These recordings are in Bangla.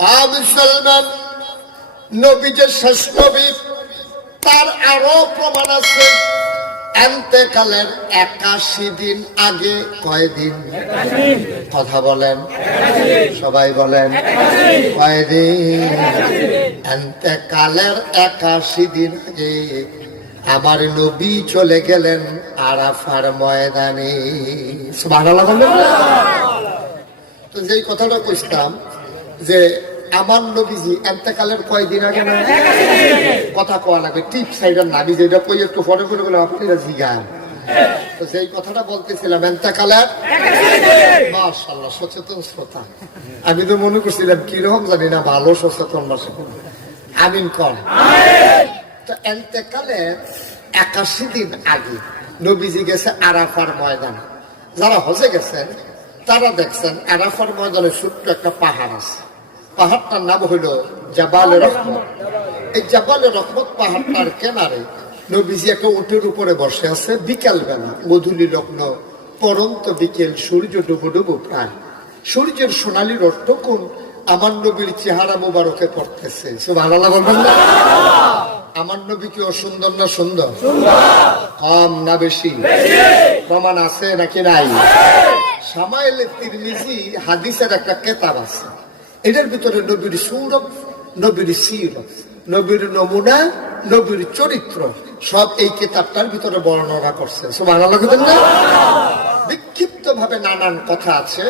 মুসলমান, নবী যে শেষ নবী তার আরো প্রমাণ আছে। এন্তেকালের 81 দিন আগে কয়দিন? কথা বলেন, সবাই বলেন কয়দিন? এন্তেকালের 81 দিন আগে আমার নবী চলে গেলেন আরাফার ময়দানে। সুবহানাল্লাহ বলেন। তো যেই কথাটা কইতাম যে আমার নবীজি এন্তেকালের কয়দিন আগে না কথা কোয়া লাগবে, টিপ সাইডের নাবি যেটা কই একটু ফটো করে গেলে আপনারা জিগান। তো সেই কথাটা বলতেছিলাম এন্তেকালের। মাশাআল্লাহ, সচেতন শ্রোতা। আমি তো মনে করছিলাম কিরকম জানি না, ভালো সচেতন মাসে আমিন কর। তো এন্তেকালের 81 দিন আগে নবীজি গেছে আরাফার ময়দানে। যারা হজে গেছেন তারা দেখছেন আরাফার ময়দানে ছোট্ট একটা পাহাড় আছে। পাহাড়টার নাম হইল জাবালে রহমত। এই জাবালে রহমত পাহাড়টার কেনারে নবীজি একটা উটের উপরে বসে আছে। বিকাল বেলা, মধুলি লগ্ন, পরন্ত বিকেল, সূর্য ডুবো ডুবো প্রায়। সূর্যের সোনালী রক্তকোণ আমার নবীর চেহারা মোবারকে পড়তেছে। সুবহানাল্লাহ বলবেন না? আমার নবী কি অসুন্দর না সুন্দর? কম না বেশি? প্রমাণ আছে নাকি নাই? শামাইলে তিরমিজি হাদিসের একটা কিতাব আছে। এটার ভিতরে নবীর সৌরভ, নবীর সিরত, নবীর নমুনা, নবীর চরিত্র সব এই কিতাবটার ভিতরে বর্ণনা করছে। সুবহানাল্লাহ বলেন না? বিক্ষিপ্ত ভাবে নানান কথা আছে।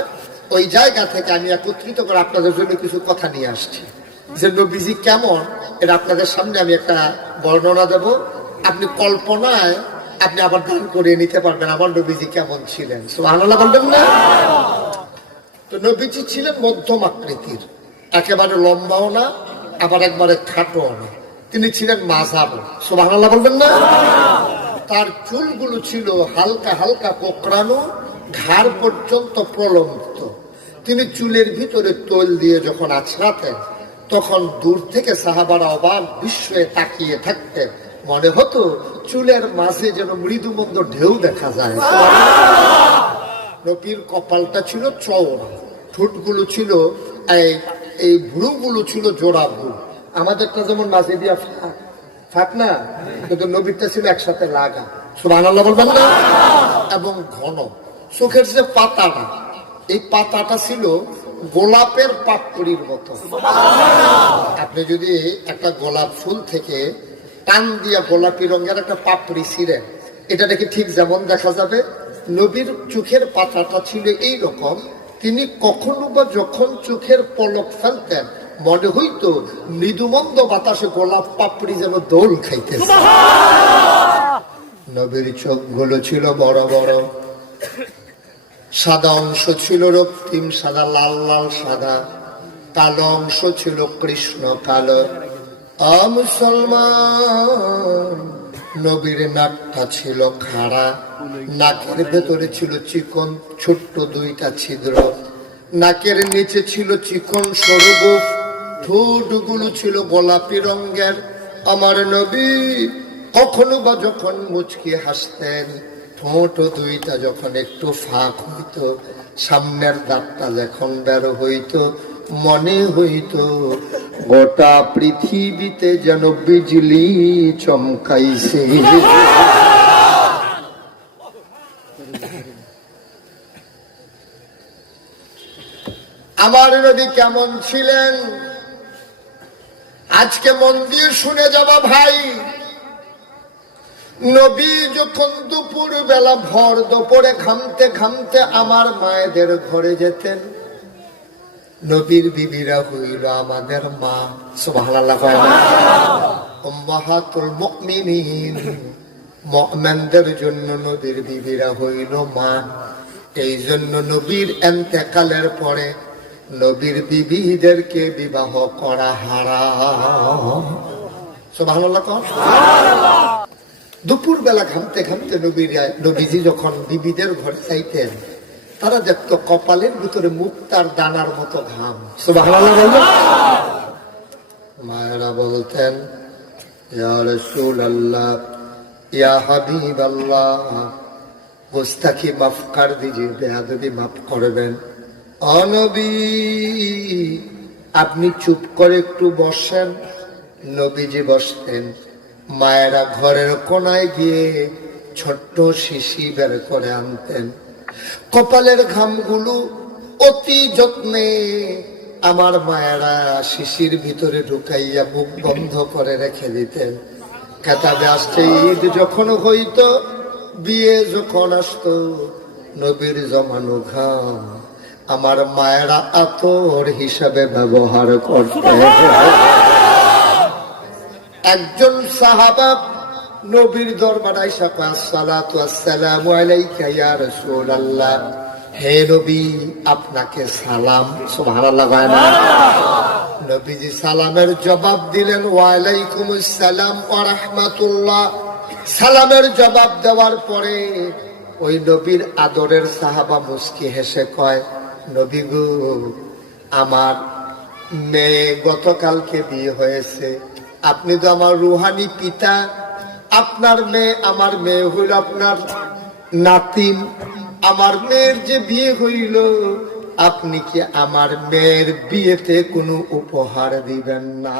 ওই জায়গা থেকে আমি একত্রিত করে আপনাদের জন্য কিছু কথা নিয়ে আসছি। যে নবীজি কেমন এটা আপনাদের সামনে আমি একটা বর্ণনা দেব। আপনি কল্পনায় আপনি আবার দান করে নিতে পারবেন আমার নবীজি কেমন ছিলেন। সুবহানাল্লাহ বলবেন না? তো নবীজি ছিলেন মধ্যম আকৃতির, একেবারে লম্বাও না আবার একবারে খাটোও না। তিনি ছিলেন মাঝাবো। সুবহানাল্লাহ বলবেন না? তার চুলগুলো ছিল হালকা হালকা কোঁকড়ানো, ঘাড় পর্যন্ত প্রলম্বিত। তিনি চুলের ভিতরে তৈল দিয়ে যখন আছড়াতেন তখন দূর থেকে সাহাবারা অবাক বিস্ময়ে তাকিয়ে থাকতেন। মনে হতো চুলের মাঝে যেন মৃদুমন্দ ঢেউ দেখা যায়। নবীর কপালটা ছিল চওড়া, ঠোঁটগুলো ছিল এই ভ্রুগুলো ছিল জোড়া ভ্রু। আমাদেরটা যেমন মাঝে দিয়া ফাঁক না, কিন্তু নবীরটা ছিল একসাথে লাগা। সুবহানাল্লাহ বলবেন না? এবং ঘন চোখের যে পাতাটা, এই পাতাটা ছিল গোলাপের পাপড়ির মতো। আপনি যদি একটা গোলাপ ফুল থেকে টান দিয়া গোলাপি রঙের একটা পাপড়ি ছিঁড়েন, এটা নাকি ঠিক যেমন দেখা যাবে। নবীর চোখের পাতাটা ছিল এই রকম। তিনি কখনো বা যখন চোখের পলক ফেলতেন মনে হইতো মৃদুমন্দ বাতাসে গোলাপ পাপড়ি যেন দোল খাইতেছে। নবীর চোখগুলো ছিল বড় বড়, সাদা অংশ ছিল রক্তিম সাদা, লাল লাল সাদা, কালো অংশ ছিল কৃষ্ণ কালো। মুসলমান, নবীর নাকটা ছিল খাড়া, নাকের ভেতরে ছিল চিকন ছোট্ট দুইটা ছিদ্র, নাকের নিচে ছিল চিকন সরু গোঁফ, ঠোঁটগুলো ছিল গোলাপি রঙের। আমার নবী কখনো বা যখন মুচকি হাসতেন, ঠোঁট দুইটা যখন একটু ফাঁক হইত, সামনের দাঁতটা যখন বের হইত, মনে হইত গোটা পৃথিবীতে যেন বিজলি চমকাইছে। আমার নবী কেমন ছিলেন আজকে মন দিয়ে শুনে যাবা ভাই। নবী যখন দুপুর বেলা ভর দুপুরে ঘামতে ঘামতে আমার মায়েদের ঘরে যেতেন, নবীর বিবিরা হইল আমাদের মা। সুবহানাল্লাহ। উম্মাহাতুল মুমিনিন, মুমিনদের জন্য নবীর বিবিরা হইল মা। এই জন্য নবীর ইন্তেকালের পরে নবীর বিবিদেরকে বিবাহ করা হারাম। সুবহানাল্লাহ। দুপুর বেলা ঘামতে ঘামতে নবীজি যখন বিবিদের ঘরে যাইতেন, তারা দেখতো কপালের ভিতরে মুক্তার দানার মতো ঘাম। সুবহানাল্লাহ বললেন। মায়েরা বলতেন, ইয়া রাসূলুল্লাহ, ইয়া হাবিবাল্লাহ, গোস্তাখি মাফ কর দিজিয়ে, বেয়াদবি মাফ করবেন। ও নবী, আপনি চুপ করে একটু বসেন। নবীজি বসতেন। মায়েরা ঘরের কোনায় গিয়ে ছোট্ট শিশি বের করে আনতেন। কপালের ঘামগুলো অতি যত্নে আমার মায়েরা শিশির ভিতরে ঢুকাইয়া বুক বন্ধ করে রেখে দিতেন। কেতাবে আসছে ঈদ যখন হইতো, বিয়ে যখন আসতো, নবীর জমানো ঘাম আমার মায়েরা আতর হিসাবে ব্যবহার করতেন। একজন সাহাবা নবীর দরবারে আইসা কয়, আসসালাতু আসসালামু আলাইকা ইয়া রাসূলুল্লাহ, হে নবী আপনাকে সালাম। সুবহানাল্লাহ। নবীজি সালামের জবাব দিলেন, ওয়া আলাইকুমুস সালাম ওয়া রাহমাতুল্লাহ। সালামের জবাব দেওয়ার পরে ওই নবীর আদরের সাহাবা মুস্কি হেসে কয়, নবী গো, আমার মেয়ে গতকালকে বিয়ে হয়েছে, আপনি তো আমার রুহানি পিতা, আপনার মেয়ে আমার মেয়ে হইল আপনার নাতিন, আমার মেয়ের যে বিয়ে হইল, আপনি কি আমার মেয়ের বিয়েতে কোনো উপহার দিবেন না?